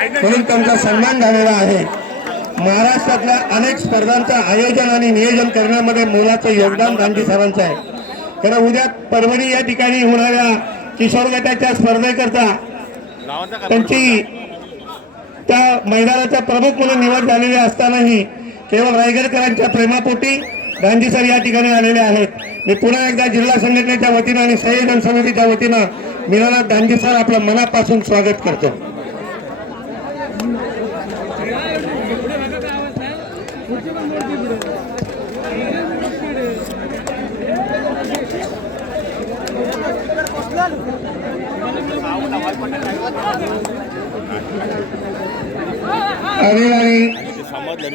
म्हणून त्यांचा सन्मान झालेला आहे। महाराष्ट्रातल्या अनेक स्पर्धांचं आयोजन आणि नियोजन करण्यामध्ये मोलाचं योगदान दांडी सरांचं आहे। कारण उद्या परभणी या ठिकाणी होणाऱ्या किशोर गटाच्या स्पर्धेकरता त्यांची त्या मैदानाचा प्रमुख म्हणून निवड झालेली असतानाही केवळ रायगडकरांच्या प्रेमापोटी दांडी सर या ठिकाणी आलेले आहेत। मी पुन्हा एकदा जिल्हा संघटनेच्या वतीनं आणि संयोजन समितीच्या वतीनं मीनानाथ दांडी सर आपलं मनापासून स्वागत करतो। आणि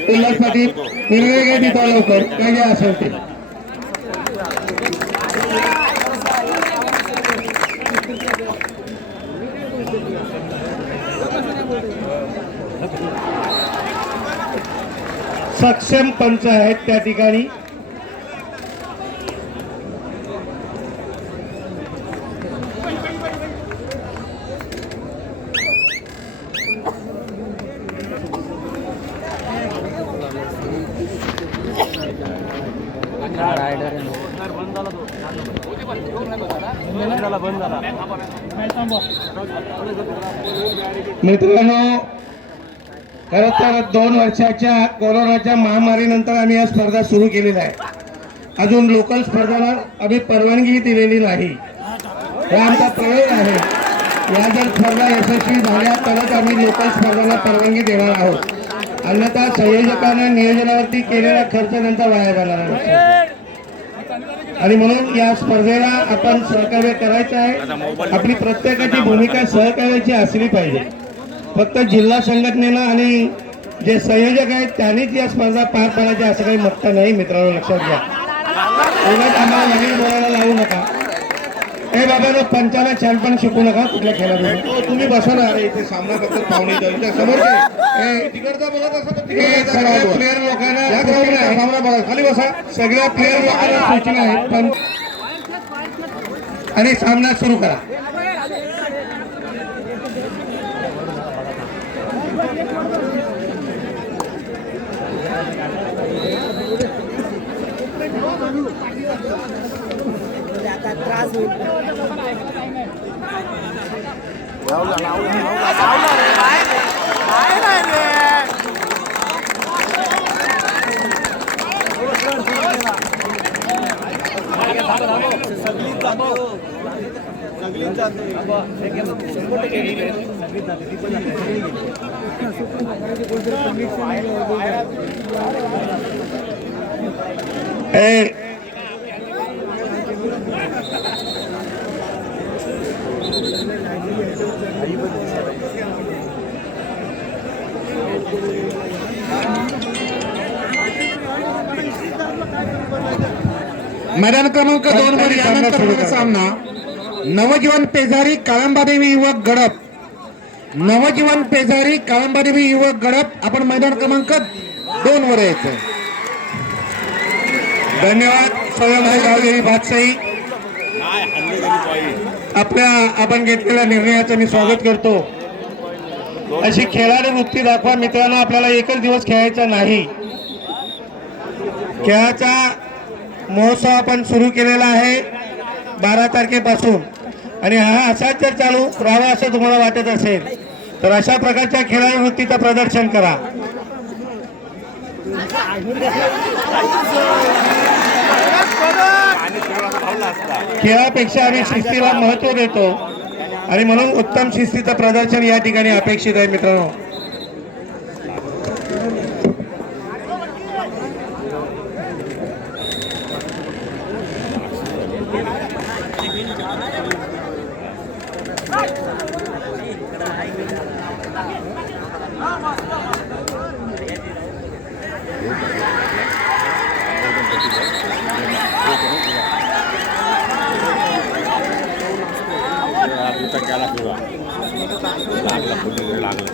उल्हाससाठी निर्णय घ्या तिथं लवकर काय जे असेल ते। सक्षम पंच आहेत त्या ठिकाणी। मित्रांनो, खरं तर 2 वर्षाच्या कोरोनाच्या महामारीनंतर आम्ही या स्पर्धा सुरू केलेल्या आहे। अजून लोकल स्पर्धाला आम्ही परवानगी दिलेली नाही, हा आमचा प्रयोग आहे। या जर स्पर्धा यशस्वी झाल्या तरच आम्ही लोकल स्पर्धांना परवानगी देणार आहोत, अन्यथा संयोजकांना नियोजनावरती केलेला खर्च नंतर वाया जाणार आहे। आणि म्हणून या स्पर्धेला आपण सहकार्य करायचं आहे। आपली प्रत्येकाची भूमिका सहकार्याची असली पाहिजे। फक्त जिल्हा संघटनेनं आणि जे संयोजक आहेत त्यांनीच या स्पर्धा पार पाडायची असं काही मत नाही। मित्रांनो, लक्षात घ्या, उलट आम्हाला नवीन बोलायला लावू नका। हे बाबा, पंचाला छानपण शिकू नका कुठल्या खेळाडू। तुम्ही बसा ना, अरे इथे सामना फक्त पाहुणे समोर तिकडचा बघत असं प्लेअर लोकांना सामना बघा, खाली बसा। सगळ्या प्लेअर लोकांना सूचना आहेत पण आणि सामना सुरू करा। मैदान क्रमांक 2 वर यानंतर सामना नवजीवन पेजारी काळंबादेवी युवक गडप। नवजीवन पेजारी काळंबादेवी युवक गडप, आपण मैदान क्रमांक 2 वर यायचं। धन्यवाद सौरभभाई गावदेवी बादशाही, आपण घेतलेल्या निर्णयाचं मी स्वागत करतो। अशी खेळाडू वृत्ती दाखवा मित्रांनो। आपल्याला एकच दिवस खेळायचा नाही, खेळाचा महोत्सव आपण सुरू केलेला आहे 12 तारखेपासून आणि हा असाच जर चालू राहावा असं तुम्हाला वाटत असेल तर अशा प्रकारच्या खेळाडू वृत्तीचं प्रदर्शन करा। खेळापेक्षा आम्ही शिस्तीला महत्त्व देतो आणि म्हणून उत्तम शिस्तीचं प्रदर्शन या ठिकाणी अपेक्षित आहे मित्रांनो। लागला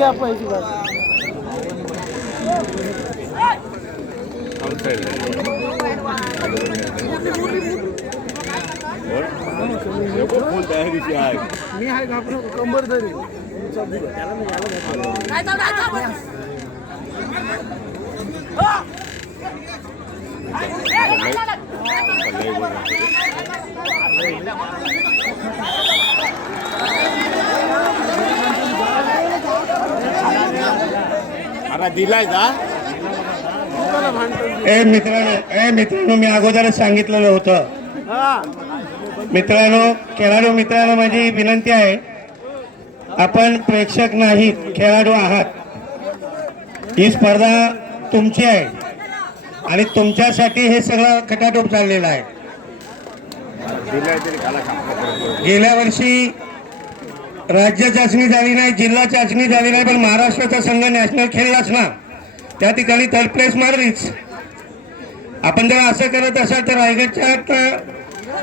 गॅप आहे मी आहे घाबरू कंबर तरी दिलाय का मित्रांनो मी अगोदरच सांगितलेलं होतं. खेळाडू मित्रांनो माझी विनंती आहे, आपण प्रेक्षक नाहीत, खेळाडू आहात. ही स्पर्धा तुमची आहे आणि तुमच्यासाठी हे सगळं खटाटोप चाललेलं आहे. गेल्या वर्षी राज्य चाचणी झाली नाही, जिल्हा चाचणी झाली नाही, पण महाराष्ट्राचा संघ नॅशनल खेळलाच ना, त्या ठिकाणी थर्ड प्लेस मारलीच. आपण जर असं करत असाल तर रायगडच्या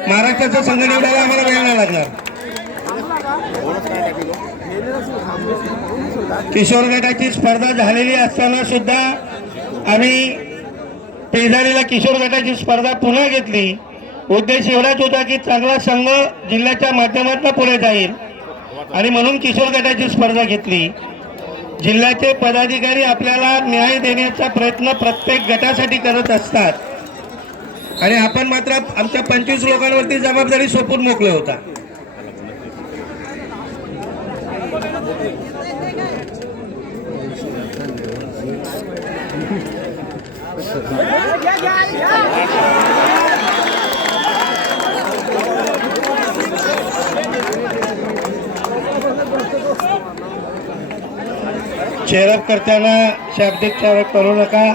महाराष्ट्राचा संघ निवडायला आम्हाला वेळ नाही लागणार. किशोर गटाची स्पर्धा झालेली असताना सुद्धा आम्ही पेजारीला किशोर गटाची स्पर्धा पुन्हा घेतली. उद्देश एवढाच होता की चांगला संघ जिल्ह्याच्या माध्यमातून पुढे जाईल आणि म्हणून किशोर गटाची स्पर्धा घेतली. जिल्ह्याचे पदाधिकारी आपल्याला न्याय देण्याचा प्रयत्न प्रत्येक गटासाठी करत असतात आणि आपण मात्र आमच्या 25 लोकांवरती जबाबदारी सोपून मोकळे होता. चेअरअप करताना शाब्दिक चेअरअप करू नका.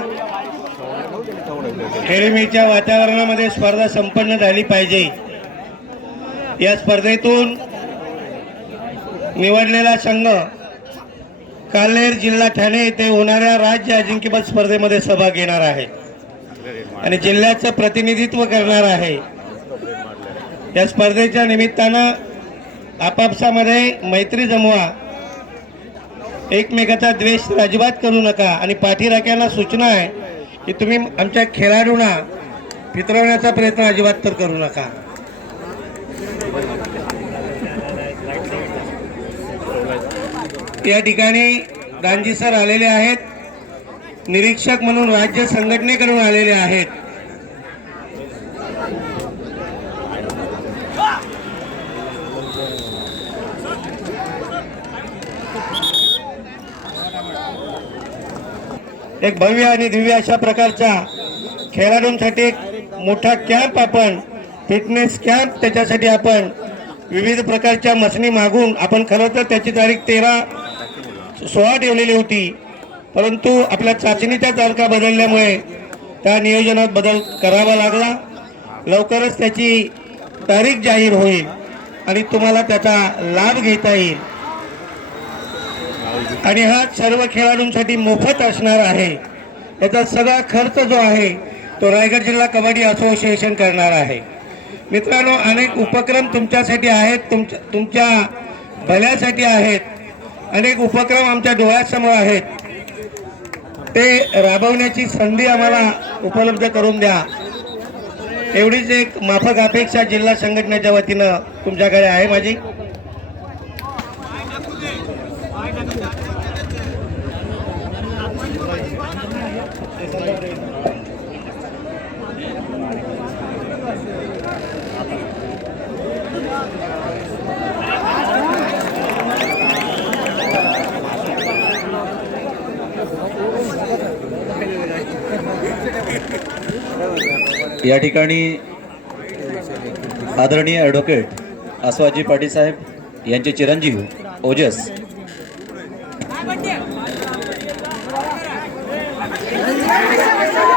खेळीमेळीच्या वातावरणामध्ये स्पर्धा संपन्न झाली पाहिजे. या स्पर्धेतून निवडलेला संघ काल्हेर जिल्हा ठाणे येथे होणाऱ्या राज्य अजिंक्यपद स्पर्धेमध्ये सहभाग घेणार आहे आणि जिल्ह्याचं प्रतिनिधित्व करणार आहे. या स्पर्धेच्या निमित्तानं आपापसामध्ये मैत्री जमवा, एकमेकाचा द्वेष अजिबात करू नका आणि पाठीराख्यांना सूचना आहे की तुम्ही आमच्या खेळाडूंना फितरवण्याचा प्रयत्न अजिबात तर करू नका. या ठिकाणी दानजी सर आलेले आहेत, निरीक्षक म्हणून राज्य संघटनेकडून आलेले आहेत. एक भव्य आणि दिव्य अशा प्रकारचा खेळाडूंसाठी एक मोठा कॅम्प, आपण फिटनेस कॅम्प, त्याच्यासाठी आपण विविध प्रकारच्या मसनी मागून आपण खरं तर त्याची तारीख 13-16 ठेवलेली होती, परंतु आपल्या चाचणीच्या तारखा बदलल्यामुळे त्या नियोजनात बदल करावा लागला. लवकरच त्याची तारीख जाहीर होईल आणि तुम्हाला त्याचा लाभ घेता येईल आणि हा सर्व खेळाडूंसाठी मोफत असणार आहे. याचा सगळा खर्च जो आहे तो रायगड जिल्हा कबड्डी असोसिएशन करणार आहे. मित्रांनो, अनेक उपक्रम तुमच्यासाठी आहेत, तुमच्या भल्यासाठी आहेत. अनेक उपक्रम आमच्या डोळ्यासमोर आहेत, ते राबवण्याची संधी आम्हाला उपलब्ध करून द्या, एवढीच एक माफक अपेक्षा जिल्हा संघटनेच्या वतीनं तुमच्याकडे आहे माझी. या ठिकाणी आदरणीय ॲडव्होकेट आसवाजी पाटील साहेब यांचे चिरंजीव ओजस Thank you.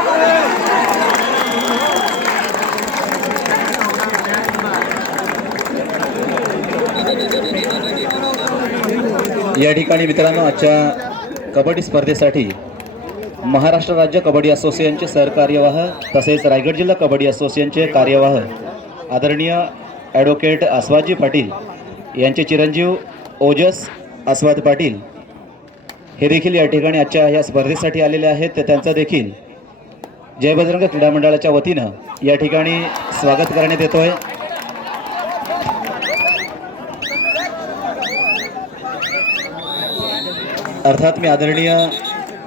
या ठिकाणी मित्रांनो आजच्या कबड्डी स्पर्धेसाठी महाराष्ट्र राज्य कबड्डी असोसिएशनचे सहकार्यवाह तसेच रायगड जिल्हा कबड्डी असोसिएशनचे कार्यवाह आदरणीय ॲडव्होकेट आस्वादजी पाटील यांचे चिरंजीव ओजस आस्वाद पाटील हे देखील या ठिकाणी आजच्या या स्पर्धेसाठी आलेले आहेत. तर त्यांचं देखील जय बजरंग क्रीडा मंडळाच्या वतीनं या ठिकाणी स्वागत करण्यात येतोय. अर्थात मी आदरणीय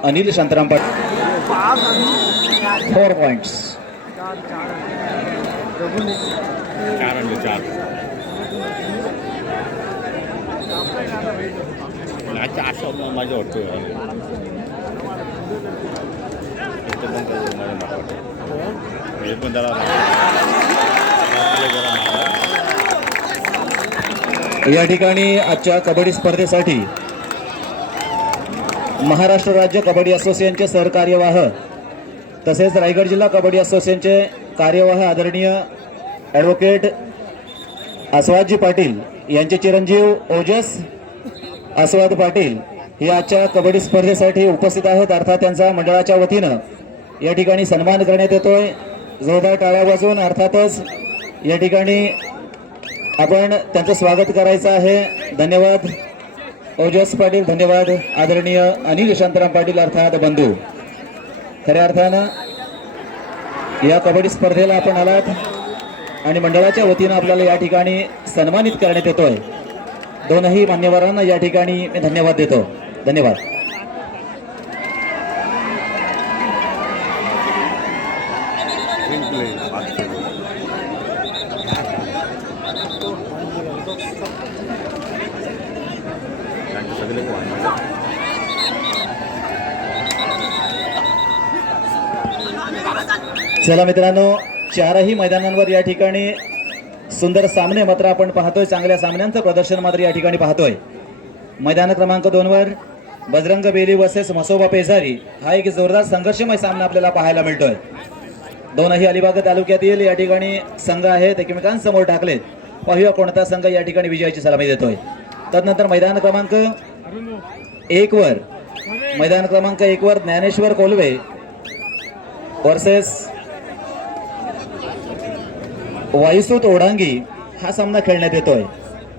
अनिल शांताराम पाटील 4 पॉइंट्स माझ्या वाटतोय या ठिकाणी आजच्या कबड्डी स्पर्धेसाठी महाराष्ट्र राज्य कबड्डी असोसिएशनचे सहकार्यवाह तसेच रायगड जिल्हा कबड्डी असोसिएशनचे कार्यवाह आदरणीय ॲडव्होकेट आस्वादजी पाटील यांचे चिरंजीव ओजस आस्वाद पाटील हे आजच्या कबड्डी स्पर्धेसाठी उपस्थित आहेत. अर्थात त्यांचा मंडळाच्या वतीनं या ठिकाणी सन्मान करण्यात येतोय. जोरदार टाळ्या वाजवून अर्थातच या ठिकाणी आपण त्यांचं स्वागत करायचं आहे. धन्यवाद ओजस पाटील, धन्यवाद आदरणीय अनिल शांताराम पाटील अर्थात बंधू. खऱ्या अर्थानं या कबड्डी स्पर्धेला आपण आलात आणि मंडळाच्या वतीनं आपल्याला या ठिकाणी सन्मानित करण्यात येतोय. दोनही मान्यवरांना या ठिकाणी मी धन्यवाद देतो. धन्यवाद. चला मित्रांनो, चारही मैदानांवर या ठिकाणी सुंदर सामने मात्र आपण पाहतोय. चांगल्या सामन्यांचं प्रदर्शन मात्र या ठिकाणी पाहतोय. मैदान क्रमांक 2 वर बजरंग बेली वर्सेस मसोबा पेजारी हा एक जोरदार संघर्षमय सामना आपल्याला पाहायला मिळतोय. दोनही अलिबाग तालुक्यातील या ठिकाणी संघ आहेत, एकमेकांसमोर टाकलेत. पाहूया कोणता संघ या ठिकाणी विजयाची सलामी देतोय. तदनंतर मैदान क्रमांक 1 वर ज्ञानेश्वर कोलवे वर्सेस वायुसूत ओढांगी हा सामना खेळण्यात येतोय.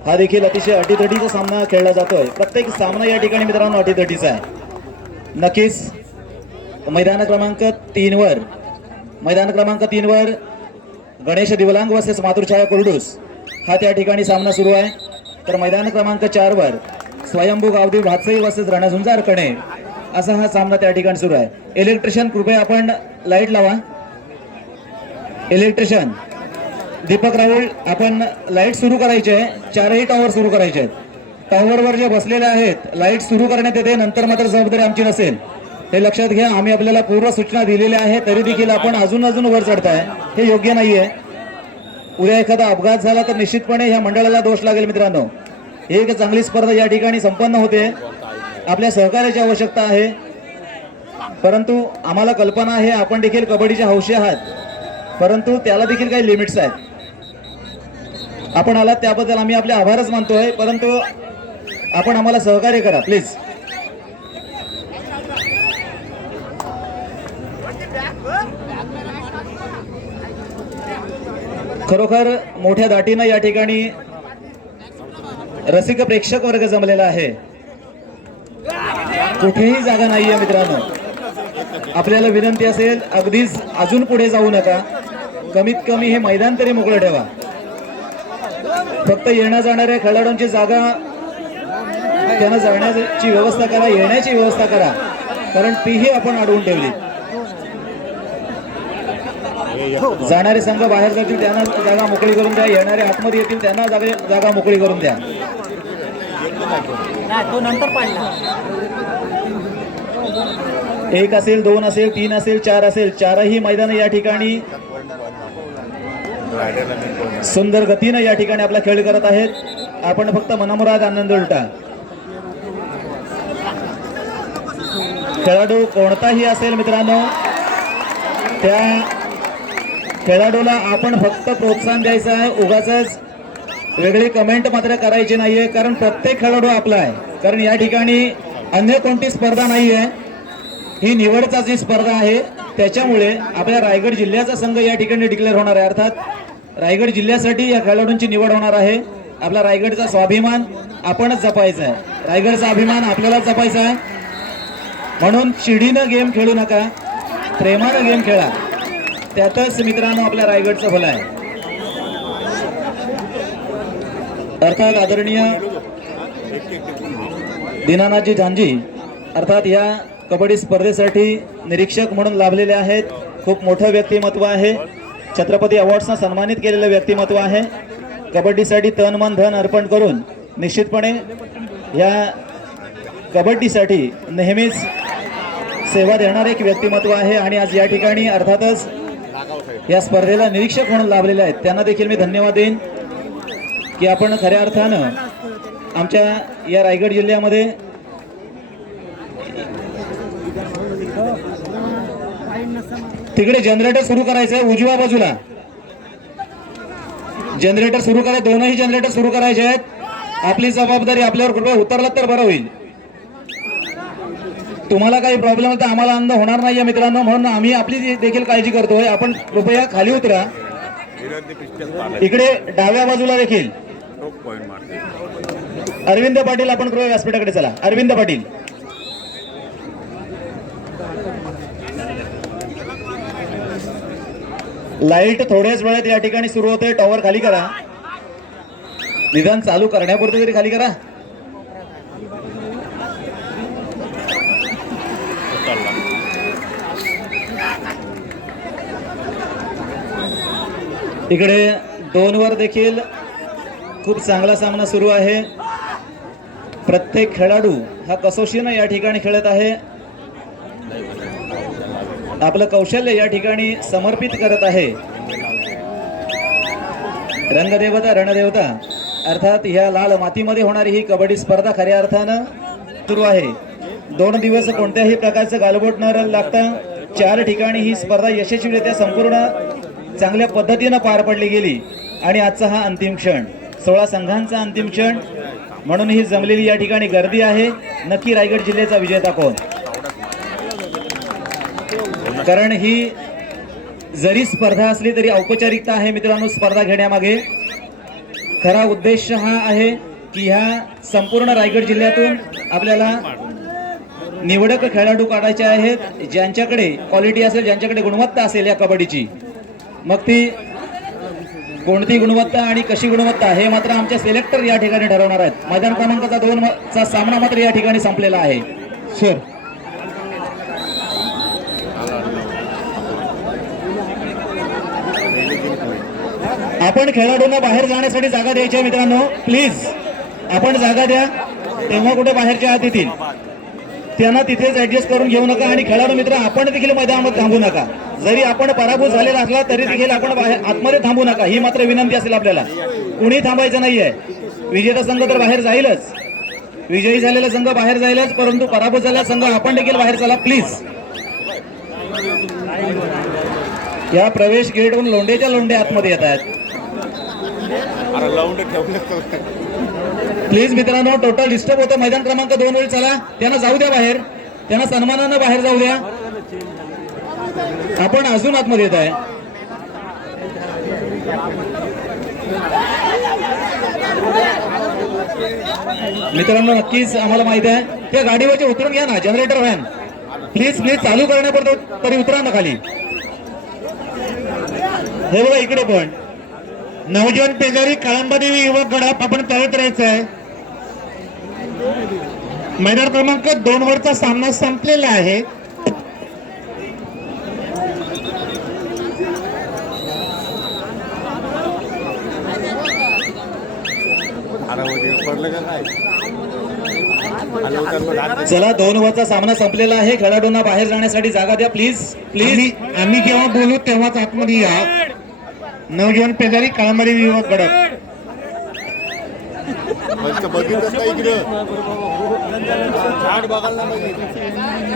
हा देखील अतिशय अटीतटीचा सामना खेळला जातोय. प्रत्येक सामना या ठिकाणी मित्रांनो अटीतटीचा आहे. नक्कीच मैदान क्रमांक 3 वर गणेश दिवलांग वर्सेस मातुरछाया कुर्डूस हा त्या ठिकाणी सामना सुरू आहे. तर मैदान क्रमांक 4 वर स्वयंभू गावदेव भातसई वर्सेस रणझुंजार कणे असा हा सामना त्या ठिकाणी सुरू आहे. इलेक्ट्रिशियन कृपया आपण लाईट लावा. इलेक्ट्रिशियन दीपक राहुल आपण लाईट सुरू करायचे आहे. 4ही टॉवर सुरू करायचे आहेत. टॉवरवर जे बसलेले आहेत लाईट सुरू करण्यात येते, नंतर मात्र जबाबदारी आमची नसेल हे लक्षात घ्या. आम्ही आपल्याला पूर्व सूचना दिलेल्या आहे तरी देखील आपण अजून वर चढताय हे योग्य नाहीये. उद्या एखादा अपघात झाला तर निश्चितपणे ह्या मंडळाला दोष लागेल. मित्रांनो, एक चांगली स्पर्धा या ठिकाणी संपन्न होते. आपल्या सहकार्याची आवश्यकता आहे, परंतु आम्हाला कल्पना आहे आपण देखील कबड्डीचे हौशी आहात, परंतु त्याला देखील काही लिमिट्स आहेत. आपण आलात त्याबद्दल आम्ही आपले आभारच मानतोय, परंतु आपण आम्हाला सहकार्य करा प्लीज. खरोखर मोठ्या दाटीनं या ठिकाणी रसिक प्रेक्षक वर्ग जमलेला आहे. कुठेही जागा नाहीये मित्रांनो. आपल्याला विनंती असेल अगदीच अजून पुढे जाऊ नका. कमीत कमी हे मैदान तरी मोकळं ठेवा. फक्त येण्या जाणाऱ्या खेळाडूंची जागा त्यांना जाण्याची व्यवस्था करा, येण्याची व्यवस्था करा, कारण तीही आपण अडवून ठेवली. जाणारे संघ बाहेर जातील त्यांना जागा मोकळी करून द्या, येणारे आतमध्ये येतील त्यांना जागा मोकळी करून द्या. तो नंतर पडला. 1 असेल, 2 असेल, 3 असेल, 4 असेल, चारही मैदान या ठिकाणी सुंदर गतीनं या ठिकाणी आपला खेळ करत आहेत. आपण फक्त मनमुराद आनंद लुटा. खेळाडू कोणताही असेल मित्रांनो, त्या खेळाडूला आपण फक्त प्रोत्साहन द्यायचं आहे. उगाचच वेगळी कमेंट मात्र करायची नाहीये, कारण प्रत्येक खेळाडू आपला आहे. कारण या ठिकाणी अन्य कोणती स्पर्धा नाहीये, ही निवडचाची स्पर्धा आहे. त्याच्यामुळे आपल्या रायगड जिल्ह्याचा संघ या ठिकाणी डिक्लेअर होणार आहे. अर्थात रायगड जिल्ह्यासाठी या खेळाडूंची निवड होणार आहे. आपला रायगडचा स्वाभिमान आपणच जपायचा आहे, रायगडचा अभिमान आपल्यालाच जपायचा आहे. म्हणून चिडीनं गेम खेळू नका, प्रेमानं गेम खेळा, त्यातच मित्रांनो आपल्या रायगडचं भलं आहे. अर्थात आदरणीय दीनानाथजी झांजी अर्थात या कबड्डी स्पर्धेसाठी निरीक्षक म्हणून लाभलेले आहेत. खूप मोठं व्यक्तिमत्व आहे, छत्रपती अवॉर्ड्सना सन्मानित केलेलं व्यक्तिमत्व आहे. कबड्डीसाठी तन मन धन अर्पण करून निश्चितपणे या कबड्डीसाठी नेहमीच सेवा देणारे एक व्यक्तिमत्व आहे. आणि आज या ठिकाणी अर्थातच या स्पर्धेला निरीक्षक म्हणून लाभलेले आहेत. त्यांना देखील मी धन्यवाद देईन की आपण खऱ्या अर्थानं आमच्या या रायगड जिल्ह्यामध्ये तिकडे जनरेटर सुरू करायचं आहे, उजव्या बाजूला जनरेटर सुरू करा, दोनही जनरेटर सुरू करायचे आहेत. आपली जबाबदारी आपल्यावर कृपया उतरलात तर बरं होईल. तुम्हाला काही प्रॉब्लेम तर आम्हाला आनंद होणार नाहीये मित्रांनो, म्हणून आम्ही आपली देखील काळजी करतोय. आपण कृपया खाली उतरा. इकडे डाव्या बाजूला देखील अरविंद पाटील, आपण कृपया व्यासपीठाकडे चला. अरविंद पाटील, लाईट थोड्याच वेळात या ठिकाणी सुरू होते. टॉवर खाली करा, निदान चालू करण्यापुरते तरी खाली करा. इकडे 2 वर देखील खूप चांगला सामना सुरू आहे. प्रत्येक खेळाडू हा कसोशीनं या ठिकाणी खेळत आहे, आपलं कौशल्य या ठिकाणी समर्पित करत आहे. रंगदेवता रणदेवता अर्थात ह्या लाल मातीमध्ये होणारी ही कबड्डी स्पर्धा खऱ्या अर्थानं सुरू आहे. 2 दिवस कोणत्याही प्रकारचं गालबोट न लागता 4 ठिकाणी ही स्पर्धा यशस्वीरित्या संपूर्ण चांगल्या पद्धतीनं पार पडली गेली. आणि आजचा हा अंतिम क्षण, 16 संघांचा अंतिम क्षण, म्हणून ही जमलेली या ठिकाणी गर्दी आहे. नक्की रायगड जिल्ह्याचा विजेता कोण? कारण ही जरी स्पर्धा असली तरी औपचारिकता आहे मित्रांनो. स्पर्धा घेण्यामागे खरा उद्देश हा आहे की ह्या संपूर्ण रायगड जिल्ह्यातून आपल्याला निवडक खेळाडू काढायचे आहेत, ज्यांच्याकडे क्वालिटी असेल, ज्यांच्याकडे गुणवत्ता असेल या कबड्डीची. मग ती कोणती गुणवत्ता आणि कशी गुणवत्ता हे मात्र आमचे सिलेक्टर या ठिकाणी ठरवणार आहेत. मैदान क्रमांकाचा 2 चा सामना मात्र या ठिकाणी संपलेला आहे. सर आपण खेळाडूंना बाहेर जाण्यासाठी जागा द्यायची आहे मित्रांनो. प्लीज आपण जागा द्या, तेव्हा कुठे बाहेरच्या आत येतील त्यांना तिथेच ऍडजस्ट करून घेऊ नका. आणि खेळाडू मित्र आपण देखील मैदानामध्ये थांबू नका. जरी आपण पराभूत झालेला असला तरी देखील आपण बाहेर आतमध्ये थांबू नका, ही मात्र विनंती असेल आपल्याला. कुणी थांबायचं नाहीये. विजेता संघ तर बाहेर जाईलच, विजयी झालेला संघ बाहेर जाईलच, परंतु पराभूत झालेला संघ आपण देखील बाहेर चला प्लीज. या प्रवेश गेटवरून लोंढेच्या लोंढे आतमध्ये येत आहेत. प्लीज मित्रांनो, टोटल डिस्टर्ब होतं. मैदान क्रमांक 2 वर चला, त्यांना जाऊ द्या बाहेर, त्यांना सन्मानानं बाहेर जाऊ द्या. आपण अजून आतमध्ये येत आहे. मित्रांनो नक्कीच आम्हाला माहिती आहे, त्या गाडीवरचे उतरून घ्या ना, जनरेटर व्हॅन प्लीज प्लीज चालू करण्यापुरतं तरी उतरा ना खाली. हे बघा इकडे पण नवजीवन पेजारी कळंबादेवी युवक गडाप आपण तळत राहायचं आहे. मैदान क्रमांक 2 वरचा सामना संपलेला आहे. चला 2 वरचा सामना संपलेला आहे. खेळाडूंना बाहेर जाण्यासाठी जागा द्या प्लीज प्लीज. आम्ही जेव्हा बोलू तेव्हाच आतमध्ये या. नवजीवन पेजारी कळंबादेवी युवक गडाप.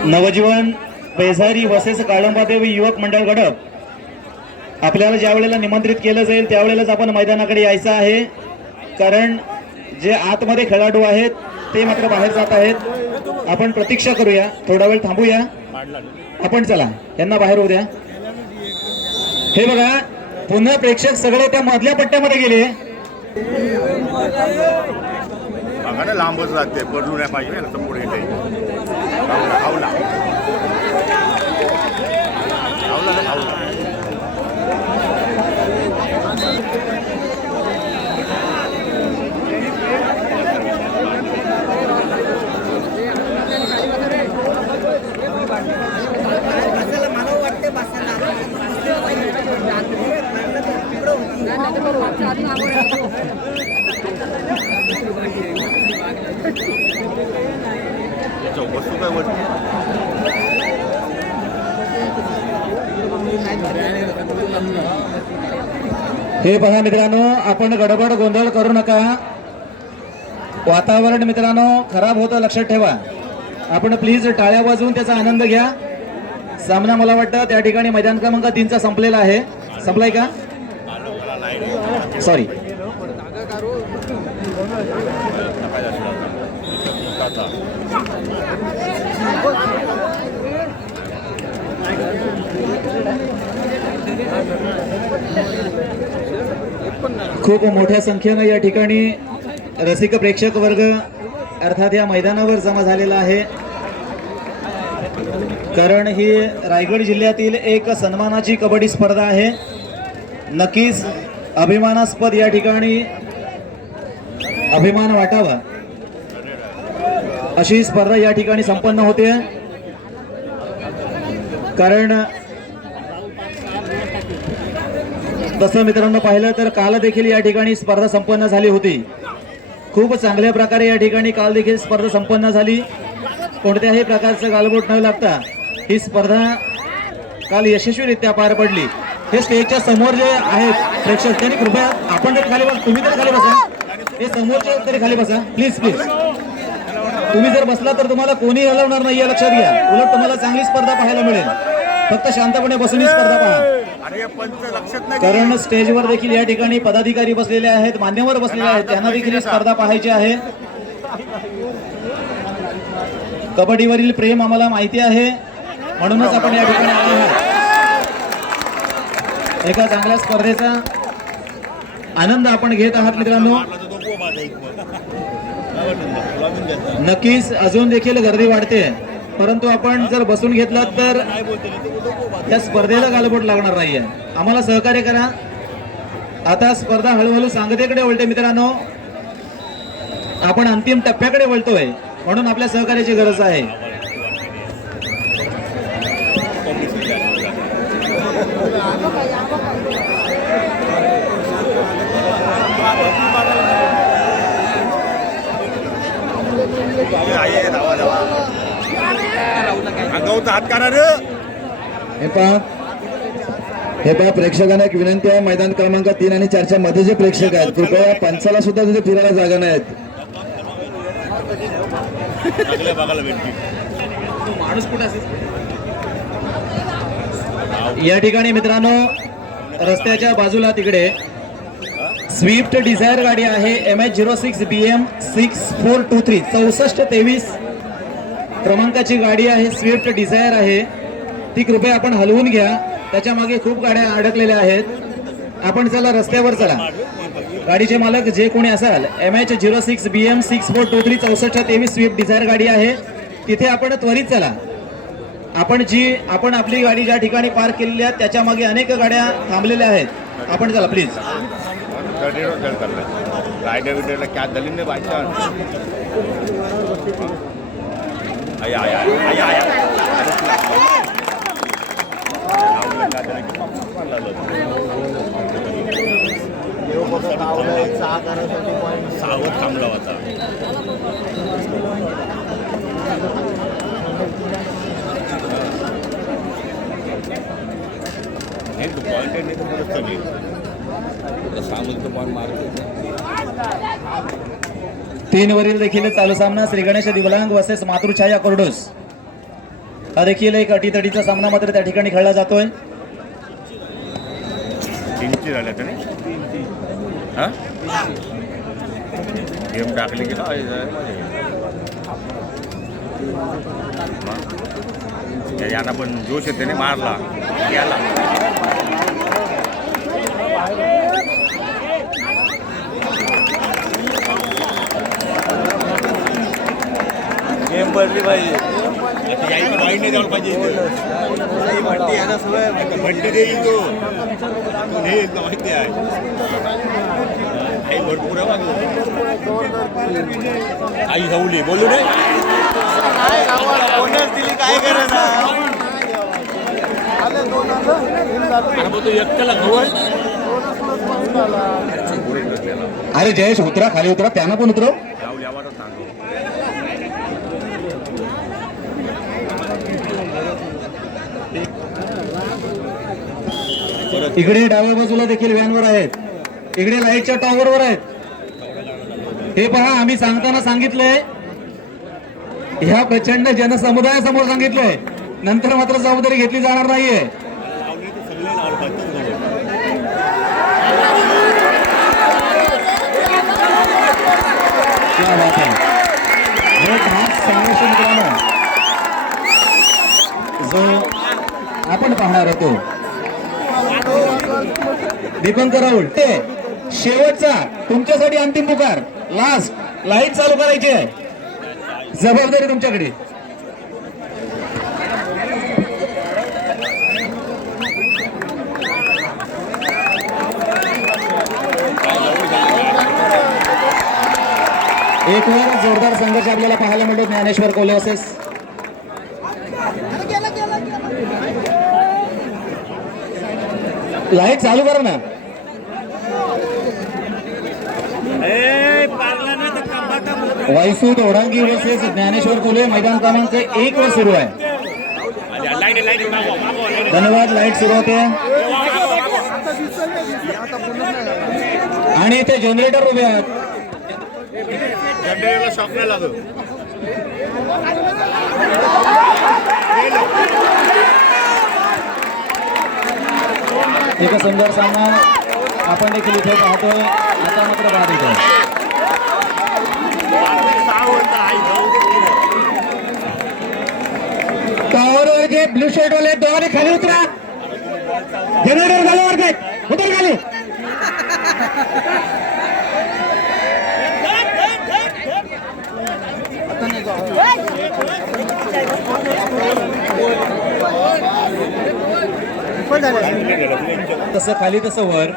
नवजीवन पेजारी वसेस काळंबादेवी युवक मंडळ गडप आपल्याला ज्या वेळेला निमंत्रित केलं जाईल त्यावेळेलाच आपण मैदानाकडे यायचं आहे. कारण जे आतमध्ये खेळाडू आहेत ते मात्र बाहेर जात आहेत. आपण प्रतीक्षा करूया, थोडा वेळ थांबूया. आपण चला यांना बाहेर होऊ द्या. हे बघा, पुन्हा प्रेक्षक सगळे त्या मधल्या पट्ट्यामध्ये गेले. बघा ना, लांबच राहते, पडलू नाही पाहिजे ना समोर येते. आवला आवला आवला. वस्तू काय वरती हे पहा मित्रांनो, आपण गडबड गोंधळ करू नका. वातावरण मित्रांनो खराब होतं, लक्षात ठेवा. आपण प्लीज टाळ्या वाजवून त्याचा आनंद घ्या. सामना मला वाटतं त्या ठिकाणी मैदान क्रमांक 3चा संपलेला आहे. संपलाय का? सॉरी. खूप मोठ्या संख्येनं या ठिकाणी रसिक प्रेक्षक वर्ग अर्थात या मैदानावर जमा झालेला आहे. कारण ही रायगड जिल्ह्यातील एक सन्मानाची कबड्डी स्पर्धा आहे. नक्कीच अभिमानास्पद या ठिकाणी अभिमान वाटावा अशी स्पर्धा या ठिकाणी संपन्न होते. कारण तसं मित्रांनो पाहिलं तर काल देखील या ठिकाणी स्पर्धा संपन्न झाली होती. खूप चांगल्या प्रकारे या ठिकाणी काल देखील स्पर्धा संपन्न झाली. कोणत्याही प्रकारचं गालबोट न लागता ही स्पर्धा काल यशस्वीरित्या पार पडली. हे स्टेजच्या समोर जे आहेत प्रेक्षक त्यांनी कृपया आपण तर खाली बसा, तुम्ही तर खाली बसा, हे समोरचे तरी खाली बसा प्लीज प्लीज. तुम्ही जर बसला तर तुम्हाला कोणी हलवणार नाही हे लक्षात घ्या. उलट तुम्हाला चांगली स्पर्धा पाहायला मिळेल. फक्त शांतपणे बसून ही स्पर्धा पहा. कारण स्टेजवर देखील या ठिकाणी पदाधिकारी बसलेले आहेत, मान्यवर बसलेले आहेत, त्यांना देखील ही स्पर्धा पाहायची आहे. कबड्डीवरील प्रेम आम्हाला माहिती आहे, म्हणूनच आपण या ठिकाणी आलो आहोत. एका चांगल्या स्पर्धेचा आनंद आपण घेत आहात मित्रांनो. नक्कीच अजून देखील गर्दी वाढते, परंतु आपण जर बसून घेतलात तर त्या स्पर्धेला गालबोट लागणार नाहीये. आम्हाला सहकार्य करा. आता स्पर्धा हळूहळू सांगतेकडे वळते मित्रांनो. आपण अंतिम टप्प्याकडे वळतोय, म्हणून आपल्या सहकार्याची गरज आहे. हात करा रे. हे पहा प्रेक्षकांना एक विनंती आहे. मैदान क्रमांक 3 आणि 4च्या मध्ये जे प्रेक्षक आहेत कृपया पंचाला सुद्धा तिथे फिरायला जागा नाहीत. बघायला भेटतील. या ठिकाणी मित्रांनो रस्त्याच्या बाजूला तिकडे स्विफ्ट डिझायर गाडी आहे. MH06 BM 6423 6423 क्रमांकाची गाडी आहे. स्विफ्ट डिझायर आहे ती. कृपया आपण हलवून घ्या. त्याच्या मागे खूप गाड्या अडकलेल्या आहेत. आपण चला रस्त्यावर चला. गाडीचे मालक जे कोणी असाल, MH06 BM 6423 6423 स्विफ्ट डिझायर गाडी आहे. तिथे आपण त्वरित चला. आपण आपली गाडी ज्या ठिकाणी पार्क केलेली आहे त्याच्या मागे अनेक गाड्या थांबलेल्या आहेत. आपण चला प्लीज. रायडर विडरला क्या दलील नाही बायचा. आया आया आया आया. सावध थांबला होता. नाही तो पॉईंट नाही तर चालेल. सामोरचं पॉईंट मारतो. 3 वरील देखील चालू सामना श्री गणेश दिवलांग वर्सेस मातृछाया कोरडोस. हा देखील एक अटीतटीचा सामना मात्र त्या ठिकाणी खेळला जातोय. 3 झाल्या त्याने. हा गेम टाकले की काय यांना पण जोश आहे त्याने मारला गेला. गेम भरली पाहिजे. नाही जाऊन पाहिजे भट्टी देईल तो नेईल तो माहिती आहे आई भरपूर आई जाऊली बोलू नये बोनस दिली काय गरज आहे. आले 2 आलं तो एकट्याला खवळ अरे जयेश उतरा, खाली उतरा, त्यांना पण उतरव. जाऊली आवाजच सांगतो. इकडे डाव्या बाजूला देखील व्हॅनवर आहेत, इकडे लाईटच्या टॉवरवर आहेत. हे पहा, आम्ही सांगताना सांगितलंय, ह्या प्रचंड जनसमुदायासमोर सांगितलंय, नंतर मात्र जबाबदारी घेतली जाणार नाहीये. क्या बात आहे. हे खास संघर्ष मित्रांनो जो आपण पाहणार होतो, दीपंकर राहुल, ते शेवटचा तुमच्यासाठी अंतिम पुकार, लास्ट लाईट चालू करायची आहे, जबाबदारी तुमच्याकडे. एक वेळ जोरदार संघर्ष आपल्याला पाहायला मिळतो ज्ञानेश्वर कोल्हे वर्सेस लाईट चालू करा ना. वायसू दोडांगी वर्सेस ज्ञानेश्वर कोल्हे, मैदान क्रमांक 1 वर सुरू आहे. धन्यवाद. लाईट सुरू होते आणि ते जनरेटर उभे आहेत. शॉक नाही लागत. एक सुंदर सामना आपण देखील इथे पाहतोय. आता मात्र बाद येतो. टॉवरवर जे ब्लू शर्ट वाले दोघांनी खाली उतरा. जनरेटर घाला वर उतर खाली. तसं खाली तसं वर,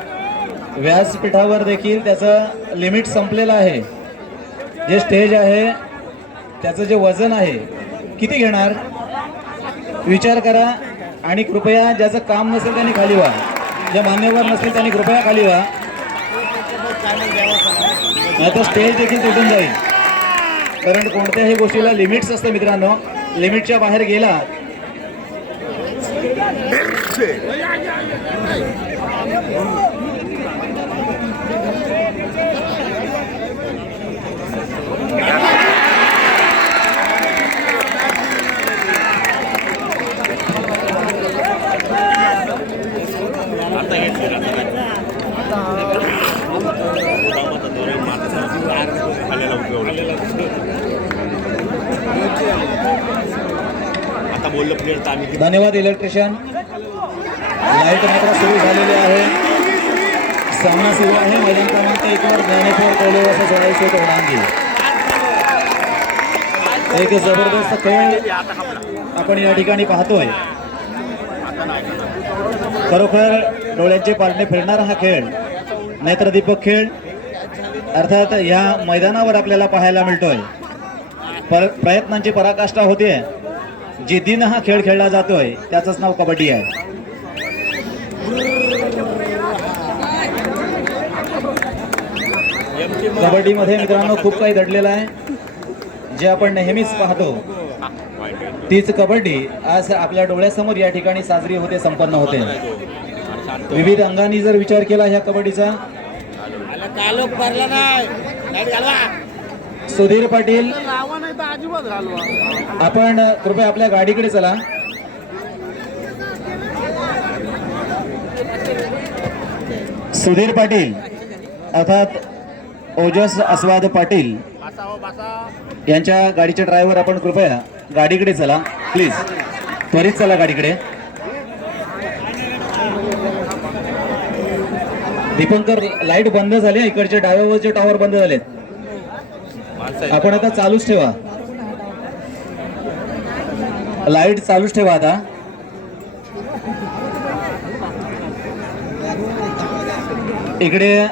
व्यासपीठावर देखील त्याचं लिमिट संपलेलं आहे. जे स्टेज आहे त्याचं जे वजन आहे, किती घेणार विचार करा. आणि कृपया ज्याचं काम नसेल त्यांनी खाली व्हा, जे मान्यवर नसेल त्यांनी कृपया खाली व्हा, नाहीतर स्टेज देखील तुटून जाईल. कारण कोणत्याही गोष्टीला लिमिट्स असतं मित्रांनो. लिमिटच्या बाहेर गेला आता बोललं प्लेअर तर आम्ही. धन्यवाद इलेक्ट्रिशियन. लाईट मात्र सुरू झालेली आहे. सामना सुरू आहे. मैदान क्रमांक 1 वर ज्ञानेश्वर कोल्हे वर्सेस वायसू दोडांगी. एक जबरदस्त खेळ आपण या ठिकाणी पाहतोय. खरोखर डोळ्यांचे पारणे फिरणारा हा खेळ, नेत्रदीपक खेळ अर्थात या मैदानावर आपल्याला पाहायला मिळतोय. प्रयत्नांची पराकाष्ठा होते. जिद्दीनं हा खेळ खेळला जातोय, त्याचंच नाव कबड्डी आहे. कबड्डीमध्ये मित्रांनो खूप काही दडलेलं आहे, जे आपण नेहमीच पाहतो. तीच कबड्डी आज आपल्या डोळ्यासमोर या ठिकाणी साजरी होते, संपन्न होते. विविध अंगांनी जर विचार केला ह्या कबड्डीचा, सुधीर पाटील आपण कृपया आपल्या गाडीकडे चला. सुधीर पाटील अर्थात ओजस अस्वाद पाटील यांच्या गाडीचे ड्रायव्हर आपण कृपया गाडीकडे चला प्लीज, त्वरित चला गाडीकडे. दीपंकर लाईट बंद झाली, इकडचे डाव्यावरचे टॉवर बंद झालेत. आपण आता चालूच ठेवा, लाईट चालूच ठेवा आता. इकडे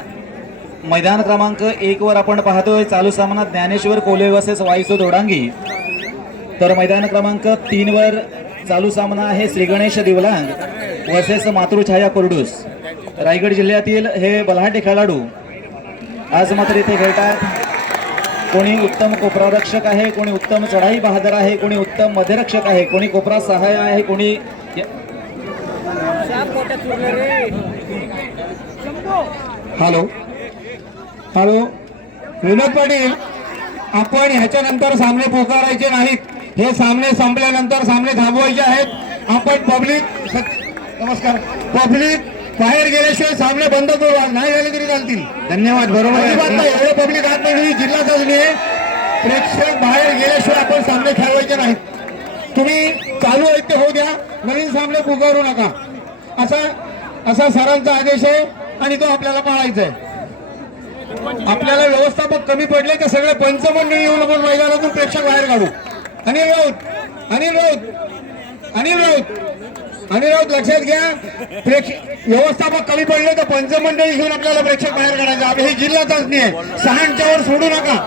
मैदान क्रमांक 1 वर आपण पाहतोय चालू सामना ज्ञानेश्वर कोले वर्सेस वाईसो दोडांगी. तर मैदान क्रमांक 3 वर चालू सामना आहे श्री गणेश दिवलांग वर्सेस मातृछाया कुर्डूस. रायगड जिल्ह्यातील हे बलहाटे खेळाडू आज मात्र इथे खेळतात. कोणी उत्तम कोपरारक्षक आहे, कोणी उत्तम चढाई बहादर आहे, कोणी उत्तम मध्यरक्षक आहे, कोणी कोपरा सहाय्य आहे, कोणी हॅलो हॅलो विनोद पाटील, आपण ह्याच्यानंतर सामने पुकारायचे नाहीत. हे सामने संपल्यानंतर सामने थांबवायचे आहेत. आपण पब्लिक नमस्कार, पब्लिक बाहेर गेल्याशिवाय सामने बंद करू, नाही झाले तरी चालतील. धन्यवाद. बरोबर आहे, एवढं पब्लिक आत नाही, जिल्हा चाचणी आहे. प्रेक्षक बाहेर गेल्याशिवाय आपण सामने खेळवायचे नाहीत. तुम्ही चालू आहेत ते होऊ द्या, नवीन सामने पुकारू नका, असा सरांचा आदेश आहे आणि तो आपल्याला पाळायचा आहे. आपल्याला व्यवस्थापक कमी पडले तर सगळे पंचमंडळी येऊन आपण मैदानातून प्रेक्षक बाहेर काढू. अनिल राऊत, अनिल राऊत, अनिल राऊत, अनिल राऊत लक्षात घ्या, व्यवस्थापक कमी पडले तर पंचमंडळी घेऊन आपल्याला प्रेक्षक बाहेर काढायचे. ही जिल्हा चाचणी आहे, 6च्या वर सोडू नका.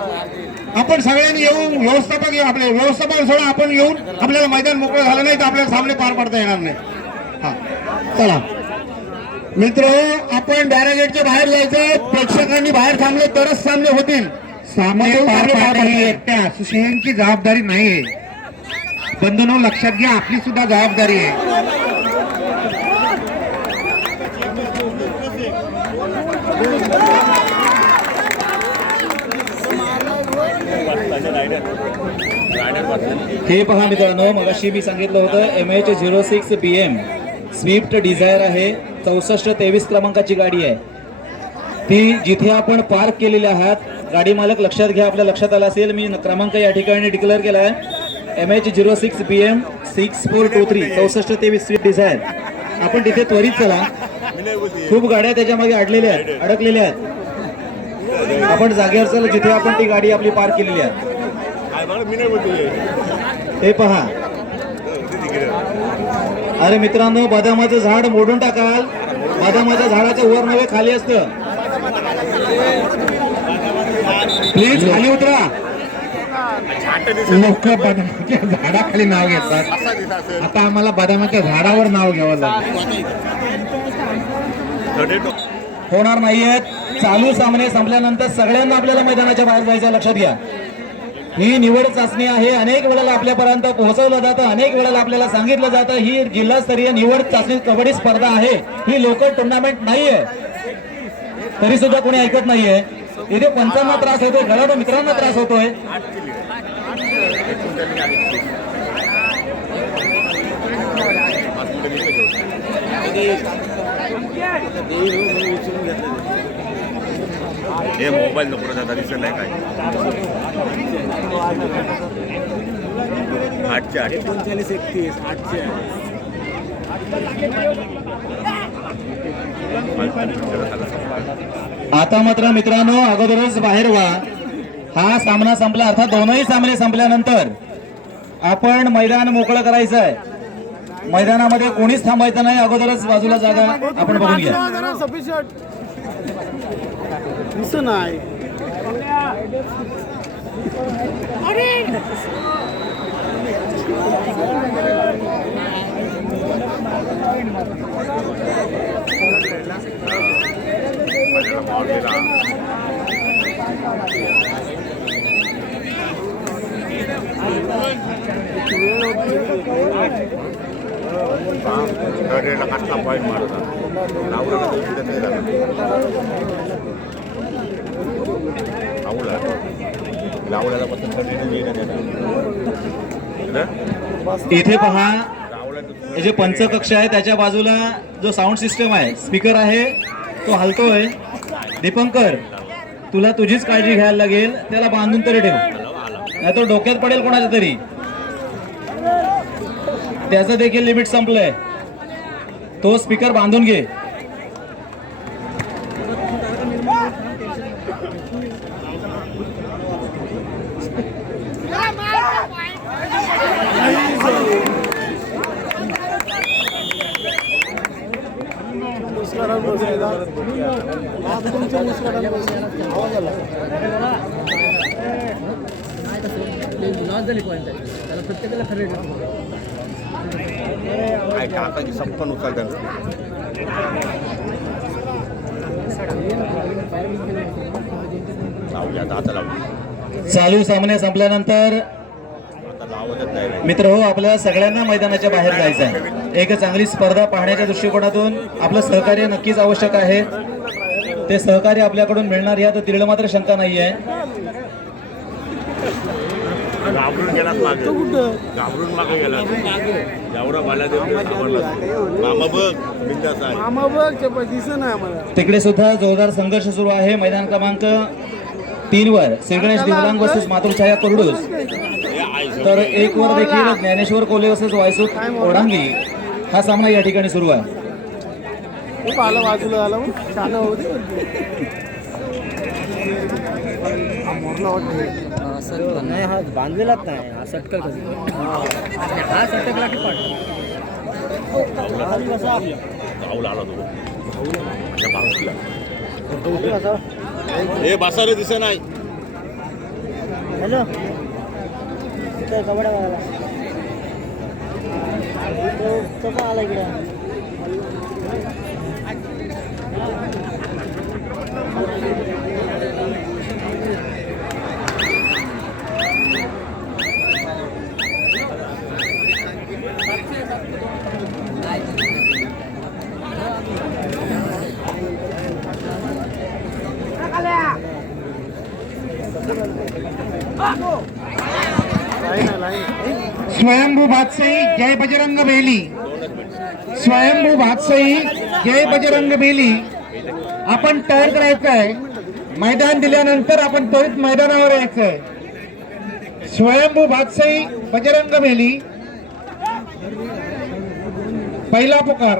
आपण सगळ्यांनी येऊन व्यवस्थापक आपले व्यवस्थापक सोडा, आपण येऊन आपल्याला मैदान मोकळं झालं नाही तर आपल्याला सामने पार पाडता येणार नाही. हा चला मित्र, आपण बॅरिगेटच्या बाहेर जायचं. प्रेक्षकांनी बाहेर थांबले तरच सामने होतील. सामने पार पाडणे एकट्या असोसिएशनची जबाबदारी नाहीये. बंधनो लक्षात घ्या, आपली सुद्धा जबाबदारी आहे. हे पहा मित्रांनो, मगाशी मी सांगितलं होतं MH06 BM स्विफ्ट डिझायर आहे, 6423 क्रमांकाची गाडी आहे. ती जिथे आपण पार्क केलेली आहात, गाडी मालक लक्षात घ्या, आपल्या लक्षात आला असेल, मी क्रमांक या ठिकाणी डिक्लेअर केला आहे. MH06 BM 6423 6423 Swift Dzire. आपण तिथे त्वरित चला, खूप गाड्या त्याच्यामागे अडकलेल्या आहेत. आपण जागेवर चला जिथे आपण ती गाडी आपली पार्क केलेली आहे. हे पहा, अरे मित्रांनो, बदामाचं झाड मोडून टाकाल, बदामाच्या झाडाच्या वर नव्हे खाली असतं. प्लीज खाली उतरा. लोक बदामाच्या झाडाखाली नाव घेतात, आता आम्हाला बदामाच्या झाडावर नाव घ्यावं लागेल. होणार नाहीयेत. चालू सामने संपल्यानंतर सगळ्यांना आपल्याला मैदानाच्या बाहेर जायचं, लक्षात घ्या. ही निवड चाचणी आहे, अनेक वेळेला आपल्यापर्यंत पोहोचवलं जातं, अनेक वेळेला आपल्याला सांगितलं जातं ही जिल्हास्तरीय निवड चाचणी कबड्डी स्पर्धा आहे, ही लोकल टुर्नामेंट नाहीये. तरी सुद्धा कोणी ऐकत नाहीये. इथे पंचांना त्रास होतोय, घरात मित्रांना त्रास होतोय. हे मोबाईल नको जाता दिसत नाही काय. 8च्या 3931 8च्या. आता मात्र मित्रांनो अगोदरच बाहेर व्हा. हा सामना संपला, अर्थात दोनही सामने संपल्यानंतर आपण मैदान मोकळं करायचं आहे. मैदानामध्ये कोणीच थांबायचं नाही, अगोदरच बाजूला जागा आपण बघून घ्या. नाही कसला पॉईंट मारतात लावल्याला इथे पहा, हे जे पंचकक्ष आहे त्याच्या बाजूला जो साऊंड सिस्टम आहे, स्पीकर आहे, तो हलतोय. दीपंकर तुला तुझीच काळजी घ्यायला लागेल, त्याला बांधून तरी ठेव, नाही तो डोक्यात पडेल कोणाच्या तरी. त्याचं देखील लिमिट संपलंय. तो स्पीकर बांधून घे. मुस्करात बसलेला. आज तुमच्या मुस्करात बसलेला. आवाज आला. काय टाकाची संपन्न उचलतात. लावूया आता लावूया. चालू सामने संपल्यानंतर आता लावतच नाही. मित्र हो, आपल्या सगळ्यांना मैदानाच्या बाहेर जायचं आहे. एक चांगली स्पर्धा पाहण्याच्या दृष्टिकोनातून आपलं सहकार्य नक्कीच आवश्यक आहे. ते सहकार्य आपल्याकडून मिळणार यात तीळ मात्र शंका नाही आहे. घाबरून गेलात मागे, घाबरून मागे गेला. एवढा मला मामा बघ बिंदास आहे. मामा बघ ते दिसत नाही आम्हाला. तिकडे सुद्धा जोरदार संघर्ष सुरू आहे. मैदान क्रमांक 3 वर श्रीगणेश दिवलांग वर्सेस मातृछाया कुरडूस, तर 1 वर देखील ज्ञानेश्वर कोले वर्सेस वायसूत ओढांगी हा सामना या ठिकाणी सुरू आहे. खूप आला बाजूला आला छान होते. मोरला वाटत नाही, हा बांधलेलाच नाही. हा सटकल हा सटकला की पाठ भाऊला आला तो. हे बसायला दिसत नाही. हॅलो कबड्या बघायला कसा आला इकडे. स्वयंभू भातसई जय बजरंग बेली. स्वयंभू भातसई जय बजरंग बेली. आपण तयार करायचं आहे. मैदान दिल्यानंतर आपण त्वरित मैदानावर यायचं आहे. स्वयंभू भातसई बजरंग बेली, पहिला पुकार.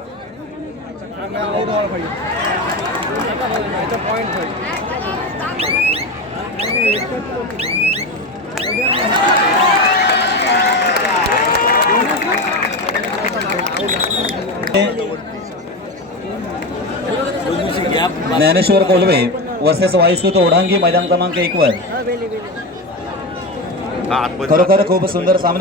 ज्ञानेश्वर कोलवे वर्सेस वायसूत ओढांगी मैदान क्रमांक 1 वर. हा आतमध्ये खरोखर खूप सुंदर सामना.